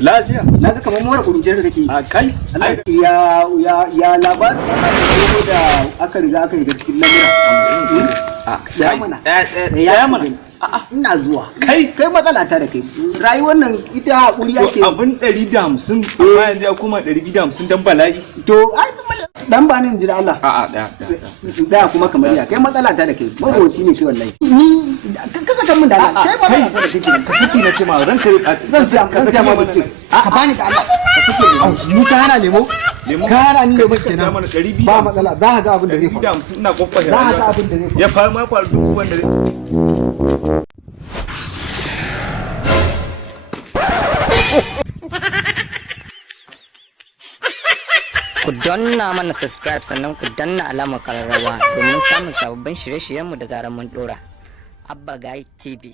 Lafiya. Na ga kamar mora kuruciyar da kake. A kai. Ya labarin da aka riga aka yi ga cikin lamura. Ya mana. Ya mana. Ina zuwa. Kai matsala ta da kai. Rayuwar nan ita hakuri ake. Abin 150 amma yanzu ya koma 250 dan bala'i. To ai dan ba ni jira Allah. Da kuma kamar ya kai matsala ta da kai. Marowaci ne kai wallahi. Ni ka saka min da Allah. Kai matsala ta da kai. Ka fiti na ce ma ranka zan siya ma biskit. Ka bani da Allah. Ka fiti ni ka hana lemo. Ka hana ni lemo kenan. Ba matsala za ka ga abin da zai faru. 250 ina kokkwashe. Za ka ga abin da zai faru. Ya faru ma faru duk wanda zai. Ku danna mana subscribe sannan ku danna alamar kararrawa domin samun sababbin shirye-shiryenmu da zarar mun dora. Abba Guy TV.